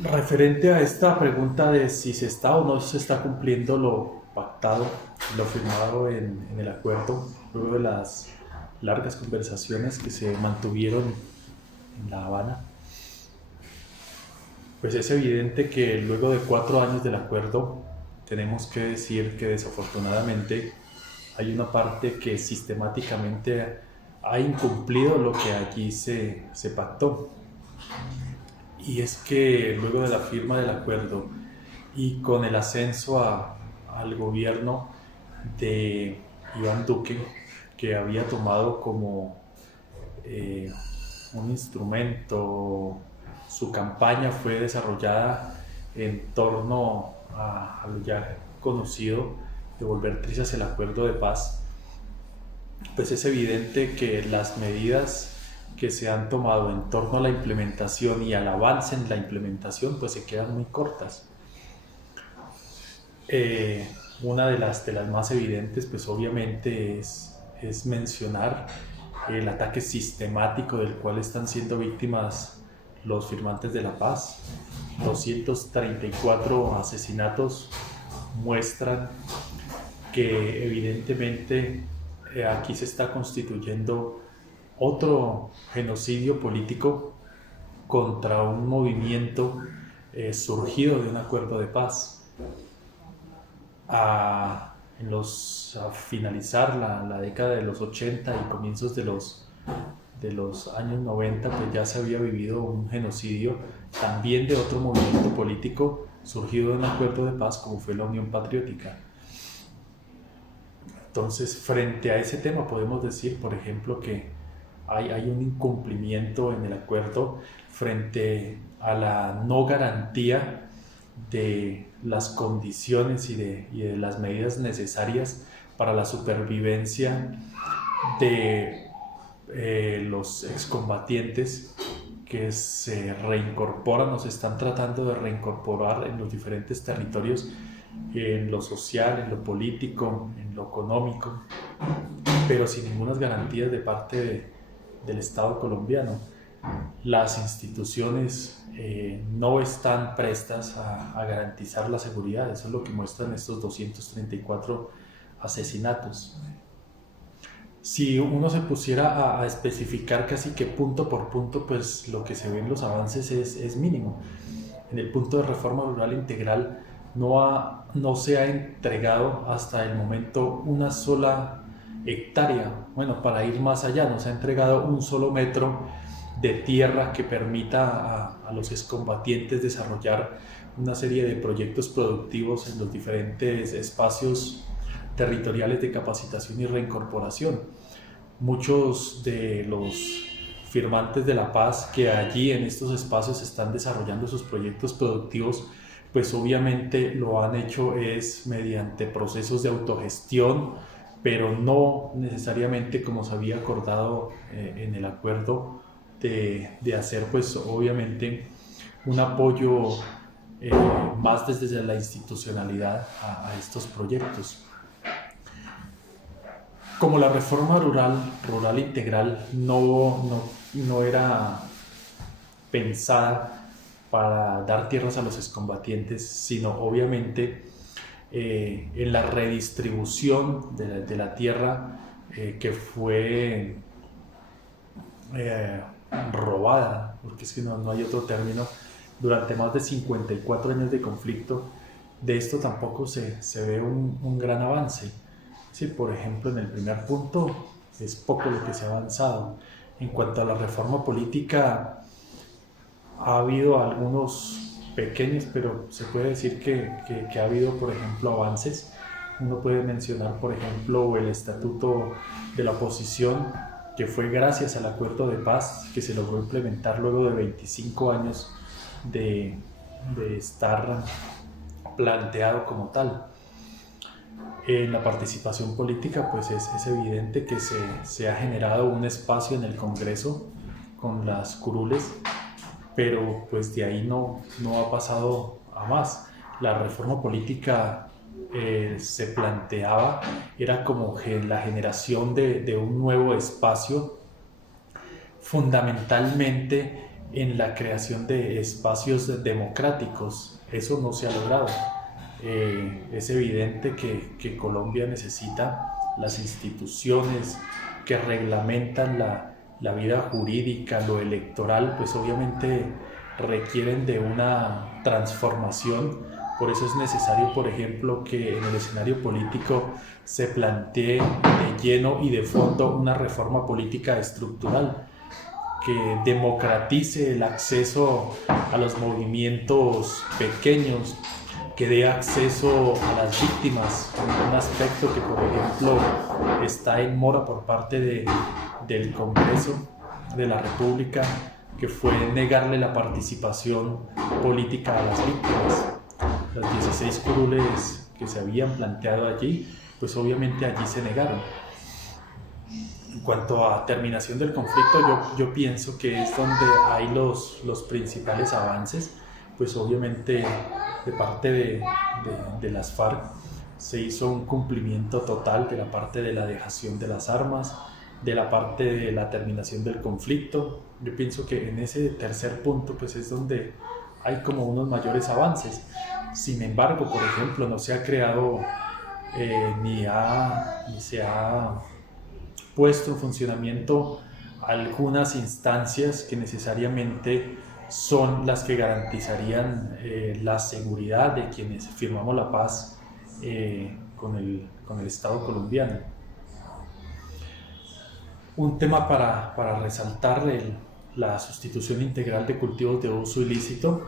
Referente a esta pregunta de si se está o no se está cumpliendo lo pactado, lo firmado en el acuerdo, luego de las largas conversaciones que se mantuvieron en La Habana, pues es evidente que luego de 4 años del acuerdo tenemos que decir que desafortunadamente hay una parte que sistemáticamente ha incumplido lo que allí se pactó. Y es que luego de la firma del acuerdo y con el ascenso al gobierno de Iván Duque, que había tomado como eh, un instrumento, su campaña fue desarrollada en torno a lo ya conocido de volver trizas el acuerdo de paz. Pues es evidente que las medidas que se han tomado en torno a la implementación y al avance en la implementación pues se quedan muy cortas. Eh, una de las más evidentes pues obviamente es mencionar el ataque sistemático del cual están siendo víctimas los firmantes de la paz. 234 asesinatos muestran que evidentemente aquí se está constituyendo otro genocidio político contra un movimiento surgido de un acuerdo de paz. A finalizar la década de los 80 y comienzos de los años 90, pues ya se había vivido un genocidio también de otro movimiento político surgido de un acuerdo de paz como fue la Unión Patriótica. Entonces, frente a ese tema podemos decir, por ejemplo, que hay un incumplimiento en el acuerdo frente a la no garantía de las condiciones y de las medidas necesarias para la supervivencia de los excombatientes que se reincorporan o se están tratando de reincorporar en los diferentes territorios, en lo social, en lo político, en lo económico, pero sin ninguna garantías de parte del Estado colombiano. Las instituciones no están prestas a garantizar la seguridad. Eso es lo que muestran estos 234 asesinatos. Si uno se pusiera a especificar casi que punto por punto, pues lo que se ve en los avances es mínimo. En el punto de reforma rural integral no se ha entregado hasta el momento una sola hectárea. Bueno, para ir más allá, no se ha entregado un solo metro de tierra que permita a los excombatientes desarrollar una serie de proyectos productivos en los diferentes espacios territoriales de capacitación y reincorporación. Muchos de los firmantes de la paz que allí en estos espacios están desarrollando sus proyectos productivos, pues obviamente lo han hecho es mediante procesos de autogestión, pero no necesariamente como se había acordado en el acuerdo de hacer pues obviamente un apoyo eh, más desde la institucionalidad a estos proyectos. Como la reforma rural integral no era pensada para dar tierras a los excombatientes, sino obviamente en la redistribución de la tierra que fue eh, robada, porque es que no hay otro término, durante más de 54 años de conflicto. De esto tampoco se ve un gran avance. Sí, por ejemplo, en el primer punto es poco lo que se ha avanzado. En cuanto a la reforma política, ha habido algunos pequeños, pero se puede decir que ha habido, por ejemplo, avances. Uno puede mencionar, por ejemplo, el estatuto de la oposición, que fue gracias al acuerdo de paz que se logró implementar luego de 25 años de, de estar planteado como tal. En la participación política, pues es evidente que se ha generado un espacio en el Congreso con las curules, pero pues de ahí no ha pasado a más. La reforma política se planteaba, era como la generación de un nuevo espacio, fundamentalmente en la creación de espacios democráticos. Eso no se ha logrado. Es evidente que Colombia necesita las instituciones que reglamentan la vida jurídica, lo electoral, pues obviamente requieren de una transformación. Por eso es necesario, por ejemplo, que en el escenario político se plantee de lleno y de fondo una reforma política estructural que democratice el acceso a los movimientos pequeños, que dé acceso a las víctimas, un aspecto que, por ejemplo, está en mora por parte del Congreso de la República, que fue negarle la participación política a las víctimas. Las 16 curules que se habían planteado allí, pues obviamente allí se negaron. En cuanto a terminación del conflicto, yo pienso que es donde hay los principales avances, pues obviamente de parte de las FARC se hizo un cumplimiento total de la parte de la dejación de las armas, de la parte de la terminación del conflicto. Yo pienso que en ese tercer punto pues es donde hay como unos mayores avances. Sin embargo, por ejemplo, no se ha creado ni se ha puesto en funcionamiento algunas instancias que necesariamente son las que garantizarían la seguridad de quienes firmamos la paz con el Estado colombiano. Un tema para resaltar la sustitución integral de cultivos de uso ilícito,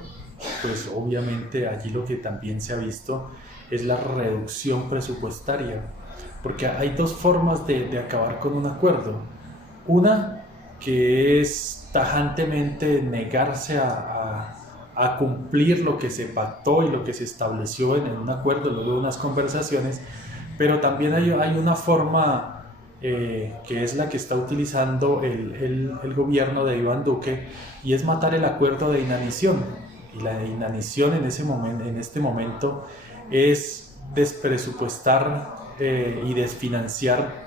pues obviamente allí lo que también se ha visto es la reducción presupuestaria, porque hay dos formas de acabar con un acuerdo. Una que es tajantemente negarse a cumplir lo que se pactó y lo que se estableció en un acuerdo luego de unas conversaciones, pero también hay una forma que es la que está utilizando el gobierno de Iván Duque, y es matar el acuerdo de inanición. Y la inanición en este momento es despresupuestar y desfinanciar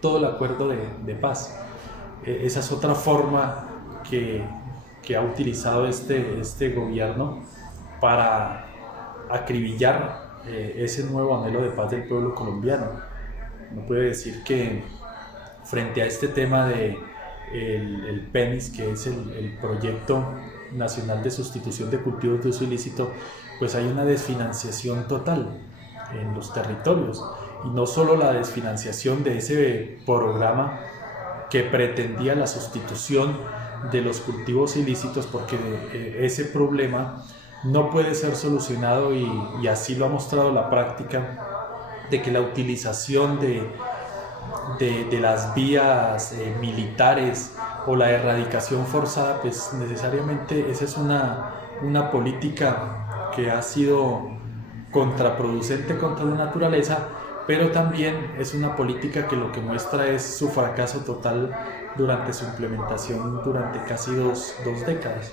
todo el acuerdo de paz. Esa es otra forma que ha utilizado este gobierno para acribillar ese nuevo anhelo de paz del pueblo colombiano. Uno puede decir que frente a este tema de el PENIS, que es el Proyecto Nacional de Sustitución de Cultivos de Uso Ilícito, pues hay una desfinanciación total en los territorios, y no solo la desfinanciación de ese programa que pretendía la sustitución de los cultivos ilícitos, porque ese problema no puede ser solucionado, y así lo ha mostrado la práctica, de que la utilización de las vías militares o la erradicación forzada, pues necesariamente esa es una política que ha sido contraproducente contra la naturaleza, pero también es una política que lo que muestra es su fracaso total durante su implementación durante casi dos décadas.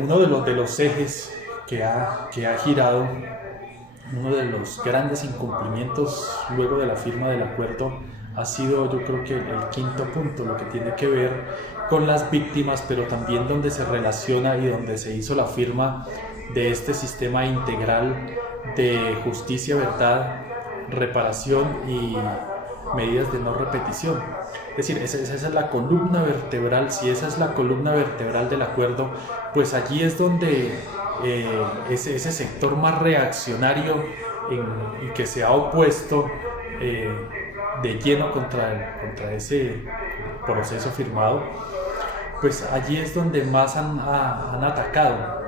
Uno de los ejes que ha girado, uno de los grandes incumplimientos luego de la firma del acuerdo, ha sido, yo creo que el quinto punto, lo que tiene que ver con las víctimas, pero también donde se relaciona y donde se hizo la firma de este sistema integral de justicia, verdad, reparación y medidas de no repetición. Es decir, esa es la columna vertebral. Si esa es la columna vertebral del acuerdo, pues allí es donde ese sector más reaccionario y que se ha opuesto de lleno contra ese proceso firmado, pues allí es donde más han atacado.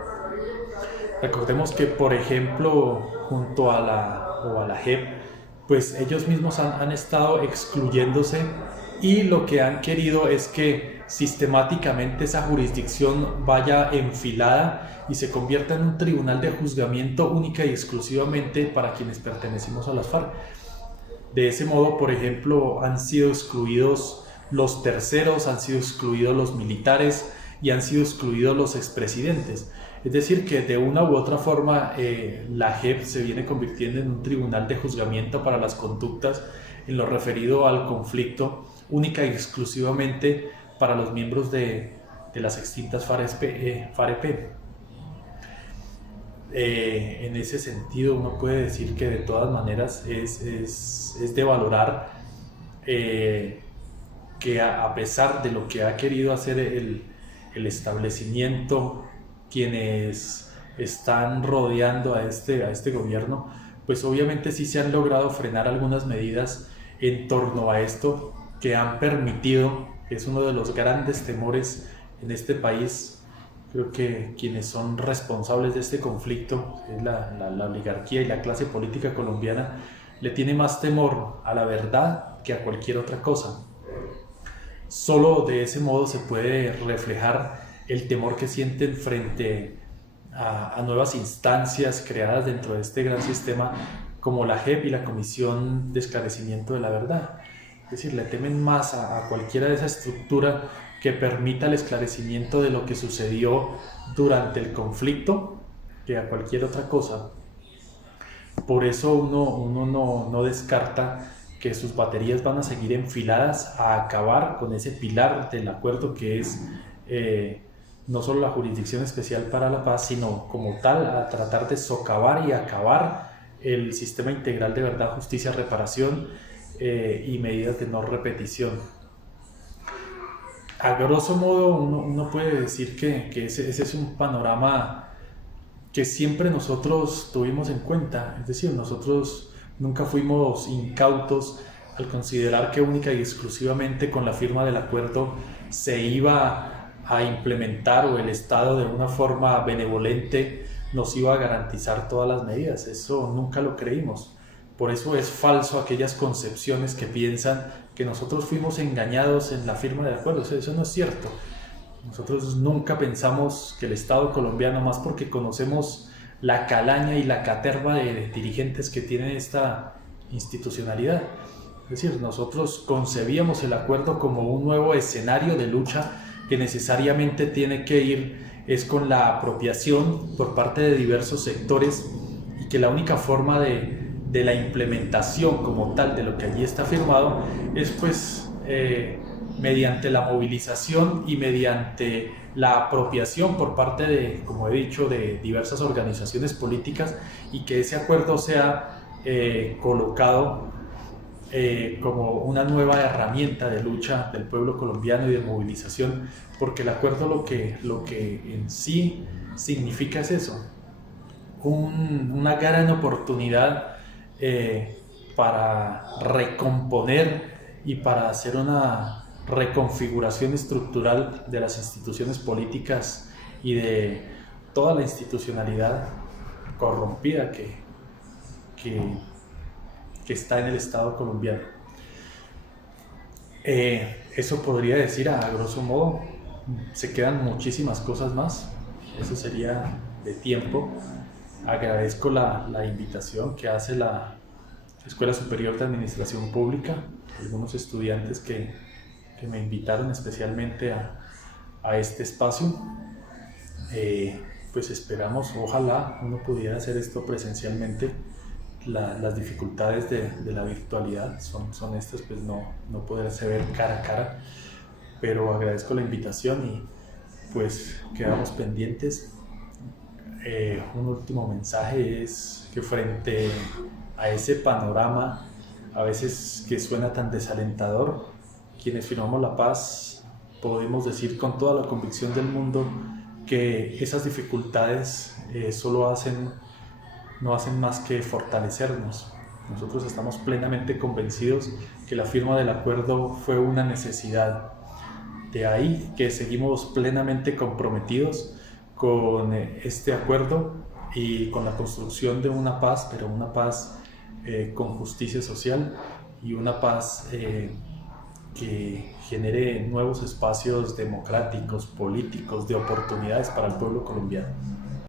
Recordemos que, por ejemplo, junto a la JEP, pues ellos mismos han estado excluyéndose, y lo que han querido es que sistemáticamente esa jurisdicción vaya enfilada y se convierta en un tribunal de juzgamiento única y exclusivamente para quienes pertenecemos a las FARC. De ese modo, por ejemplo, han sido excluidos los terceros, han sido excluidos los militares y han sido excluidos los expresidentes. Es decir, que de una u otra forma la JEP se viene convirtiendo en un tribunal de juzgamiento para las conductas en lo referido al conflicto, única y exclusivamente para los miembros de las extintas FAREP. En ese sentido uno puede decir que de todas maneras es de valorar que a pesar de lo que ha querido hacer el establecimiento, quienes están rodeando a este gobierno, pues obviamente sí se han logrado frenar algunas medidas en torno a esto que han permitido, que es uno de los grandes temores en este país. Creo que quienes son responsables de este conflicto, es la oligarquía y la clase política colombiana, le tiene más temor a la verdad que a cualquier otra cosa. Solo de ese modo se puede reflejar el temor que sienten frente a nuevas instancias creadas dentro de este gran sistema, como la JEP y la Comisión de Esclarecimiento de la Verdad. Es decir, le temen más a cualquiera de esa estructura que permita el esclarecimiento de lo que sucedió durante el conflicto que a cualquier otra cosa. Por eso uno no descarta que sus baterías van a seguir enfiladas a acabar con ese pilar del acuerdo que es no solo la Jurisdicción Especial para la Paz, sino como tal a tratar de socavar y acabar el sistema integral de verdad, justicia, reparación y medidas de no repetición. A grosso modo uno puede decir que ese es un panorama que siempre nosotros tuvimos en cuenta. Es decir, nosotros nunca fuimos incautos al considerar que única y exclusivamente con la firma del acuerdo se iba a implementar, o el Estado de una forma benevolente nos iba a garantizar todas las medidas. Eso nunca lo creímos. Por eso es falso aquellas concepciones que piensan que nosotros fuimos engañados en la firma de acuerdos. Eso no es cierto. Nosotros nunca pensamos que el Estado colombiano, más porque conocemos la calaña y la caterva de dirigentes que tiene esta institucionalidad. Es decir, nosotros concebíamos el acuerdo como un nuevo escenario de lucha que necesariamente tiene que ir es con la apropiación por parte de diversos sectores, y que la única forma de la implementación como tal de lo que allí está firmado es pues mediante la movilización y mediante la apropiación por parte de, como he dicho, de diversas organizaciones políticas, y que ese acuerdo sea colocado como una nueva herramienta de lucha del pueblo colombiano y de movilización, porque el acuerdo lo que en sí significa es eso, una gran oportunidad para recomponer y para hacer una reconfiguración estructural de las instituciones políticas y de toda la institucionalidad corrompida que está en el Estado colombiano. Eso podría decir a grosso modo. Se quedan muchísimas cosas más, eso sería de tiempo. Agradezco la invitación que hace la Escuela Superior de Administración Pública, algunos estudiantes que me invitaron especialmente a este espacio. Pues esperamos, ojalá uno pudiera hacer esto presencialmente. Las dificultades de la virtualidad son estas, pues no poderse ver cara a cara, pero agradezco la invitación y pues quedamos pendientes. Un último mensaje es que frente a ese panorama a veces que suena tan desalentador, quienes firmamos la paz podemos decir con toda la convicción del mundo que esas dificultades no hacen más que fortalecernos. Nosotros estamos plenamente convencidos que la firma del acuerdo fue una necesidad. De ahí que seguimos plenamente comprometidos con este acuerdo y con la construcción de una paz, pero una paz con justicia social y una paz que genere nuevos espacios democráticos, políticos, de oportunidades para el pueblo colombiano.